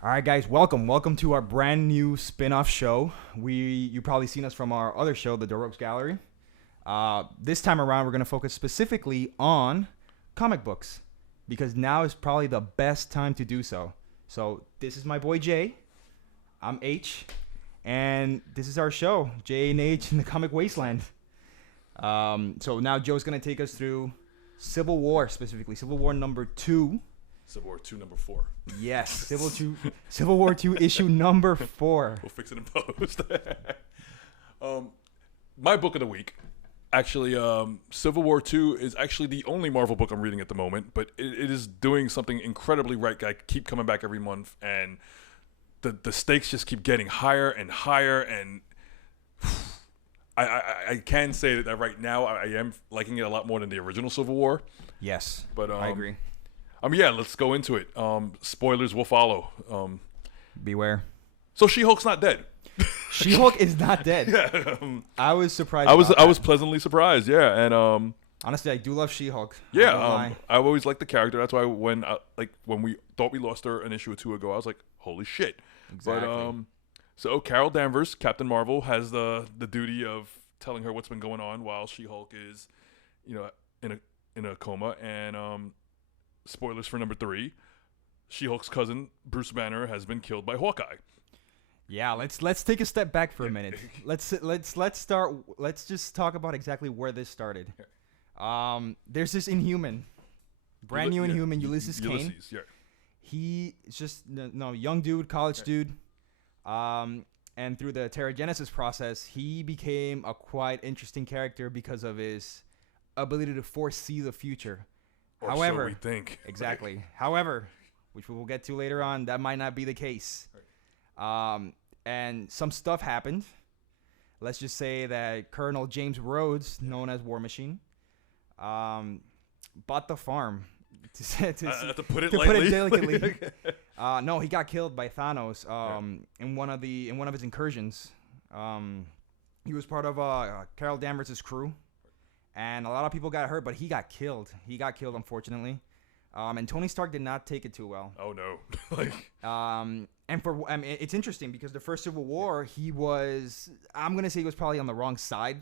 All right, guys, welcome to our brand new spin-off show. You probably seen us from our other show, the Door Ropes Gallery. This time around, we're gonna focus specifically on comic books because now is probably the best time to do so. So this is my boy Jay. I'm H, and this is our show, J and H in the Comic Wasteland. So now Joe's gonna take us through Civil War, specifically Civil War #2. Civil War 2, number 4. Yes, Civil War 2 issue number 4. We'll fix it in post. My book of the week, actually, Civil War 2 is actually the only Marvel book I'm reading at the moment, but it is doing something incredibly right. I keep coming back every month, and the stakes just keep getting higher and higher, and I can say that right now I am liking it a lot more than the original Civil War. Yes, but I agree. Yeah, let's go into it. Spoilers will follow. Beware. So She-Hulk's not dead. She-Hulk is not dead. Yeah, I was surprised. I was pleasantly surprised. Yeah, and honestly, I do love She-Hulk. yeah, I've always liked the character. That's why when we thought we lost her an issue or two ago, I was like, holy shit. Exactly. But so Carol Danvers, Captain Marvel, has the duty of telling her what's been going on while She-Hulk is, in a coma, and spoilers for number 3. She-Hulk's cousin, Bruce Banner, has been killed by Hawkeye. Yeah, let's take a step back for a minute. Let's start. Let's just talk about exactly where this started. There's this Inhuman, brand new Inhuman, Ulysses Kane. Yeah. He is just young dude, college dude. And through the Terrigenesis process, he became a quite interesting character because of his ability to foresee the future. Or However, so we think. Exactly. However, which we will get to later on, that might not be the case. And some stuff happened. Let's just say that Colonel James Rhodes, known as War Machine, bought the farm. To put it Put lightly. it delicately. No, he got killed by Thanos in one of his incursions. He was part of Carol Danvers' crew. And a lot of people got hurt, but he got killed. Unfortunately. And Tony Stark did not take it too well. Oh, no. It's interesting because the first Civil War, I'm going to say he was probably on the wrong side,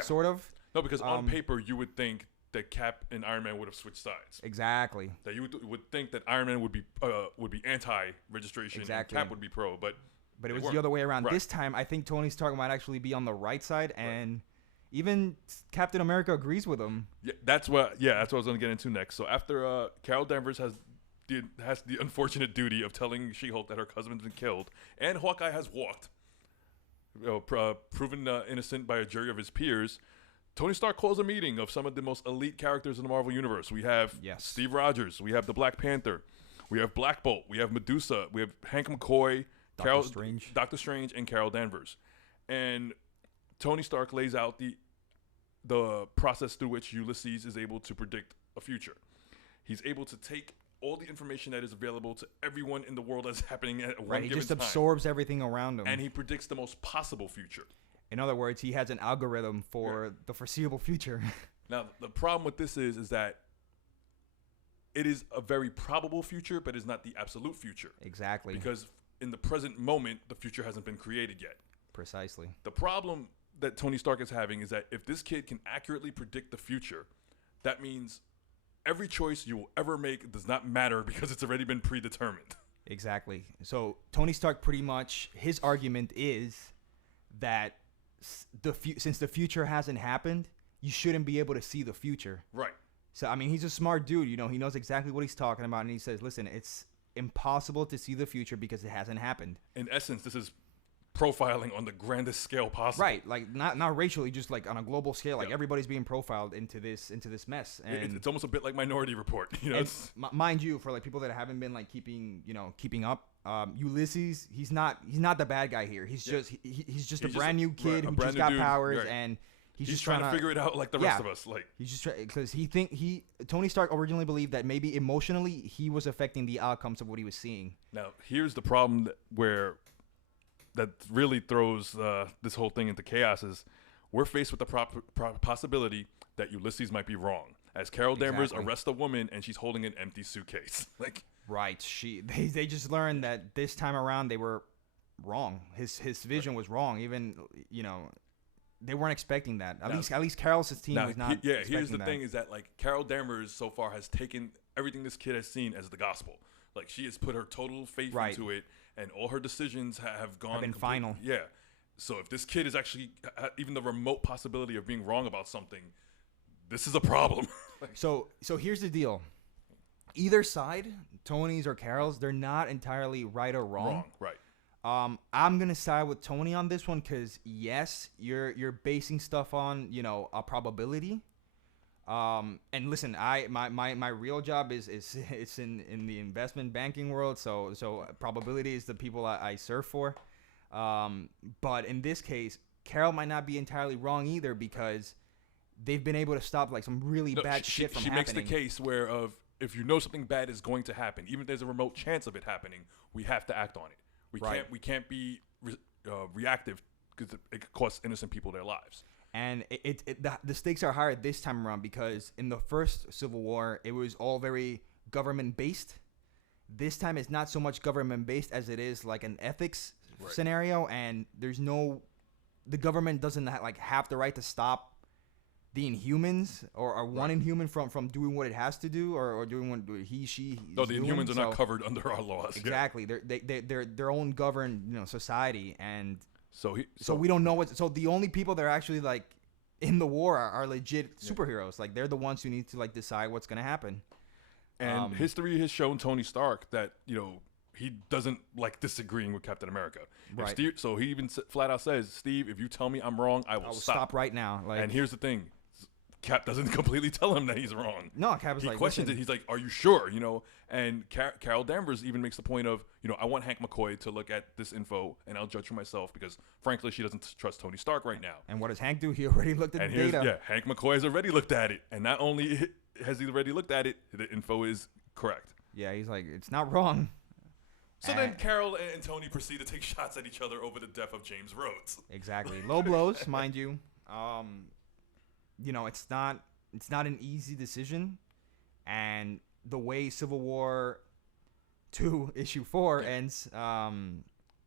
sort of. No, because on paper, you would think that Cap and Iron Man would have switched sides. Exactly. That you would think that Iron Man would be anti-registration, exactly. And Cap would be pro, but it was the other way around. Right. This time, I think Tony Stark might actually be on the right side, and even Captain America agrees with him. Yeah, that's what I was going to get into next. So after Carol Danvers has the unfortunate duty of telling She-Hulk that her cousin's been killed, and Hawkeye has walked, proven innocent by a jury of his peers, Tony Stark calls a meeting of some of the most elite characters in the Marvel Universe. We have Steve Rogers, we have the Black Panther, we have Black Bolt, we have Medusa, we have Hank McCoy, Doctor Strange, and Carol Danvers. And Tony Stark lays out the process through which Ulysses is able to predict a future. He's able to take all the information that is available to everyone in the world that's happening at one given time. He just absorbs everything around him. And he predicts the most possible future. In other words, he has an algorithm for the foreseeable future. Now, the problem with this is that it is a very probable future, but it's not the absolute future. Exactly. Because in the present moment, the future hasn't been created yet. Precisely. The problem that Tony Stark is having is that if this kid can accurately predict the future, that means every choice you will ever make does not matter because it's already been predetermined. Exactly. So Tony Stark pretty much, his argument is that since the future hasn't happened, you shouldn't be able to see the future. Right. So, I mean, he's a smart dude. He knows exactly what he's talking about. And he says, listen, it's impossible to see the future because it hasn't happened. In essence, this is profiling on the grandest scale possible. Right, like not racially, just like on a global scale. Like everybody's being profiled into this mess. And it's almost a bit like Minority Report. Mind you, for like people that haven't been like keeping up, Ulysses, he's not the bad guy here. He's just a brand new kid who just got powers, and he's just trying to figure it out like the rest of us. Like he's just because Tony Stark originally believed that maybe emotionally he was affecting the outcomes of what he was seeing. Now here's the problem that really throws this whole thing into chaos is we're faced with the possibility that Ulysses might be wrong. As Carol Danvers arrests a woman and she's holding an empty suitcase. Right. They just learned that this time around they were wrong. His vision was wrong. Even they weren't expecting that. At least Carol's team was not. Here's the thing: is that like Carol Danvers so far has taken everything this kid has seen as the gospel. Like she has put her total faith into it, and all her decisions have been final. Yeah. So if this kid is actually even the remote possibility of being wrong about something, this is a problem. So here's the deal. Either side, Tony's or Carol's, they're not entirely right or wrong. Right. I'm gonna side with Tony on this one because yes, you're basing stuff on a probability. And listen, my real job is it's in the investment banking world. So probability is the people I surf for. But in this case, Carol might not be entirely wrong either because they've been able to stop like some really bad shit from happening. She makes the case where if you know something bad is going to happen, even if there's a remote chance of it happening, we have to act on it. We can't be reactive because it could cost innocent people their lives. And the stakes are higher this time around because in the first Civil War, it was all very government-based. This time, it's not so much government-based as it is like an ethics scenario, and the government doesn't have the right to stop the Inhumans or one Inhuman from doing what it has to do or doing what she. No, the Inhumans are not covered under our laws. Exactly, they're their own governed society, and so we don't know what. So the only people that are actually like in the war are legit superheroes. Like they're the ones who need to like decide what's gonna happen. And history has shown Tony Stark that he doesn't like disagreeing with Captain America. Right. Steve, so he even flat out says, "Steve, if you tell me I'm wrong, I will stop right now." Like, and here's the thing. Cap doesn't completely tell him that he's wrong. No, Cap is he questions it. He's like, "Are you sure?" And Carol Danvers even makes the point of, I want Hank McCoy to look at this info, and I'll judge for myself because, frankly, she doesn't trust Tony Stark right now. And what does Hank do? He already looked at the data. Yeah, Hank McCoy has already looked at it, and not only has he already looked at it, the info is correct. Yeah, he's like, it's not wrong. So then Carol and Tony proceed to take shots at each other over the death of James Rhodes. Exactly, low blows, mind you. It's not an easy decision, and the way Civil War 2 issue 4 ends,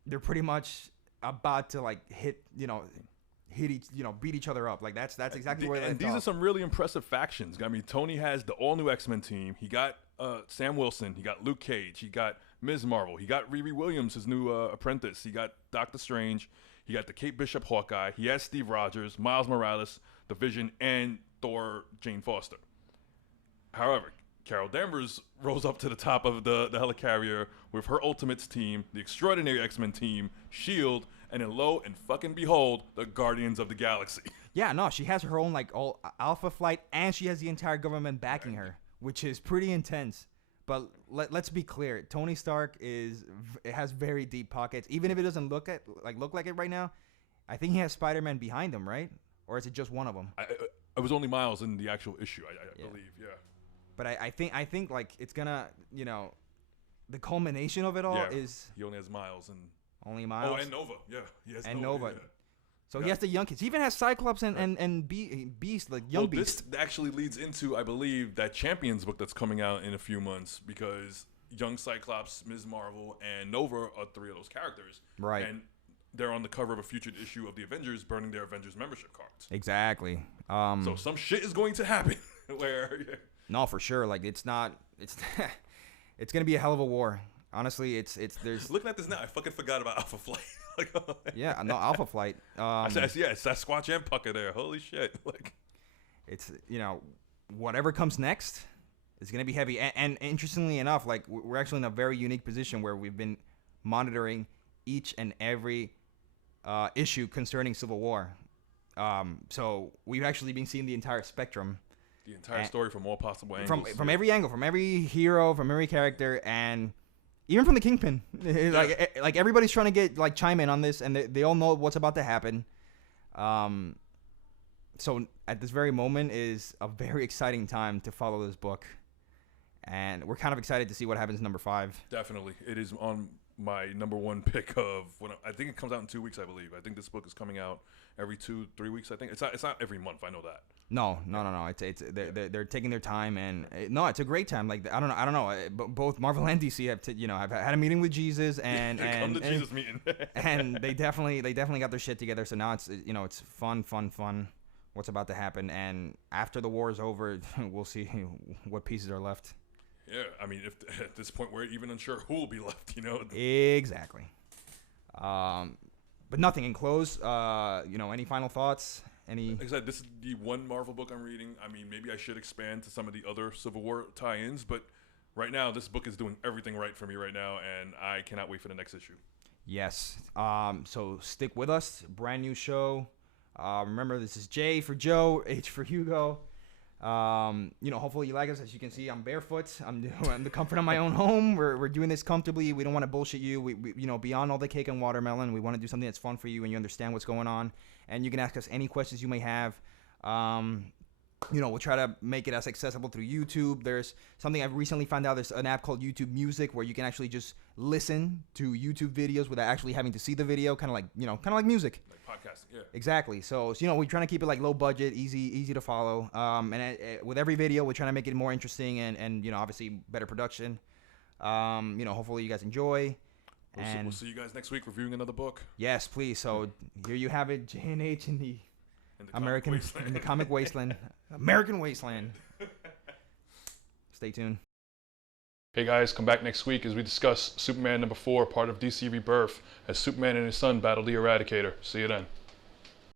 they're pretty much about to like beat each other up. Like that's exactly where. And these are some really impressive factions. I mean, Tony has the all new X-Men team. He got Sam Wilson. He got Luke Cage. He got Ms. Marvel. He got Riri Williams, his new apprentice. He got Doctor Strange. He got the Kate Bishop Hawkeye. He has Steve Rogers, Miles Morales, the Vision, and Thor Jane Foster. However, Carol Danvers rose up to the top of the helicarrier with her Ultimates team, the Extraordinary X-Men team, S.H.I.E.L.D., and then lo and fucking behold, the Guardians of the Galaxy. Yeah, no, she has her own like all Alpha Flight, and she has the entire government backing her, which is pretty intense. But let's be clear, Tony Stark has very deep pockets. Even if it doesn't look like it right now, I think he has Spider-Man behind him, right? Or is it just one of them? It was only Miles in the actual issue, I believe, yeah. But I think like it's gonna, the culmination of it all is he only has Miles and only Miles. Oh, and Nova, yeah, he has Nova. Yeah. So he has the young kids. He even has Cyclops and Beast, like young Beast. This actually leads into, I believe, that Champions book that's coming out in a few months because young Cyclops, Ms. Marvel, and Nova are three of those characters, right? And they're on the cover of a future issue of the Avengers, burning their Avengers membership cards. Exactly. So some shit is going to happen. No, for sure. Like it's not. It's it's gonna be a hell of a war. Honestly, there's. Looking at this now, I fucking forgot about Alpha Flight. Yeah, no, Alpha Flight. It's that Squatch and Pucker there. Holy shit! It's whatever comes next is gonna be heavy. And interestingly enough, like we're actually in a very unique position where we've been monitoring each and every issue concerning Civil War. So we've actually been seeing the entire spectrum. The entire story from all possible angles. From every angle, from every hero, from every character, and even from the Kingpin. Like everybody's trying to get chime in on this, and they all know what's about to happen. So at this very moment is a very exciting time to follow this book, and we're kind of excited to see what happens in number 5. Definitely, it is on my number 1 pick of when I think it comes out in 2 weeks. I believe. I think this book is coming out every 2-3 weeks. I think it's not every month. I know that. No. It's they're taking their time, and no, it's a great time. Like I don't know. Both Marvel and DC have had a meeting with Jesus, and come to Jesus meeting, and they definitely got their shit together. So now it's it's fun. What's about to happen, and after the war is over, we'll see what pieces are left. Yeah, I mean, if at this point we're even unsure who will be left, Exactly. But nothing in close. Any final thoughts? Like I said, this is the one Marvel book I'm reading. I mean, maybe I should expand to some of the other Civil War tie-ins, but right now, this book is doing everything right for me right now, and I cannot wait for the next issue. Yes. So stick with us. Brand new show. Remember, this is J for Joe, H for Hugo. Hopefully you like us. As you can see, I'm barefoot. I'm the comfort of my own home. We're doing this comfortably. We don't want to bullshit you. We beyond all the cake and watermelon, we want to do something that's fun for you and you understand what's going on. And you can ask us any questions you may have. We'll try to make it as accessible through YouTube. There's something I've recently found out. There's an app called YouTube Music where you can actually just listen to YouTube videos without actually having to see the video, kind of like music. Like podcasting, yeah. Exactly. So we're trying to keep it like low budget, easy to follow. And with every video, we're trying to make it more interesting and obviously better production. Hopefully you guys enjoy. We'll see you guys next week reviewing another book. Yes, please. So here you have it, J&H in the comic wasteland. American Wasteland. Stay tuned. Hey guys, come back next week as we discuss Superman #4, part of DC Rebirth, as Superman and his son battle the Eradicator. See you then.